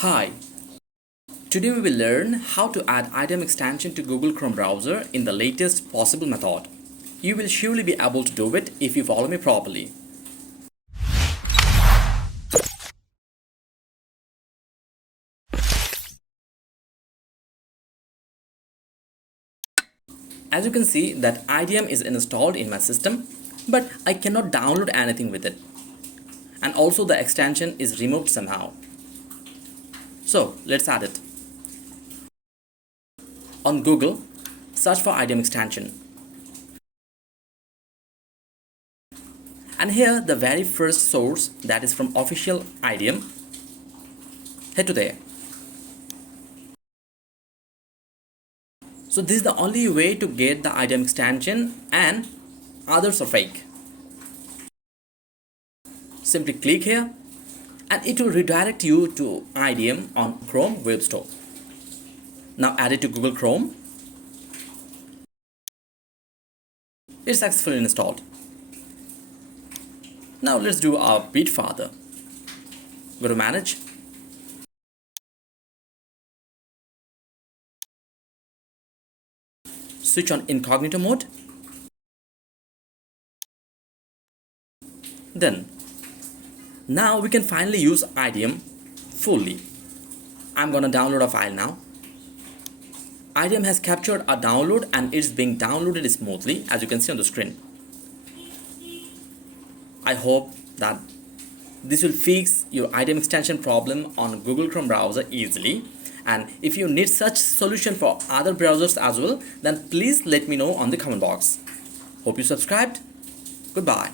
Hi, today we will learn how to add IDM extension to Google Chrome browser in the latest possible method. You will surely be able to do it if you follow me properly. As you can see that IDM is installed in my system, but I cannot download anything with it. And also the extension is removed somehow. So let's add it. On Google, search for IDM extension. And here the very first source, that is from official IDM. Head to there. So this is the only way to get the IDM extension and others are fake. Simply click here and it will redirect you to IDM on Chrome Web Store. Now add it to Google Chrome. It's successfully installed. Now let's do a bit further. Go to Manage. Switch on incognito mode. Then, now we can finally use IDM fully. I'm gonna download a file now. IDM has captured a download and it's being downloaded smoothly, as you can see on the screen. I hope that this will fix your IDM extension problem on Google Chrome browser easily. And if you need such solution for other browsers as well, then please let me know on the comment box. Hope you subscribed. Goodbye.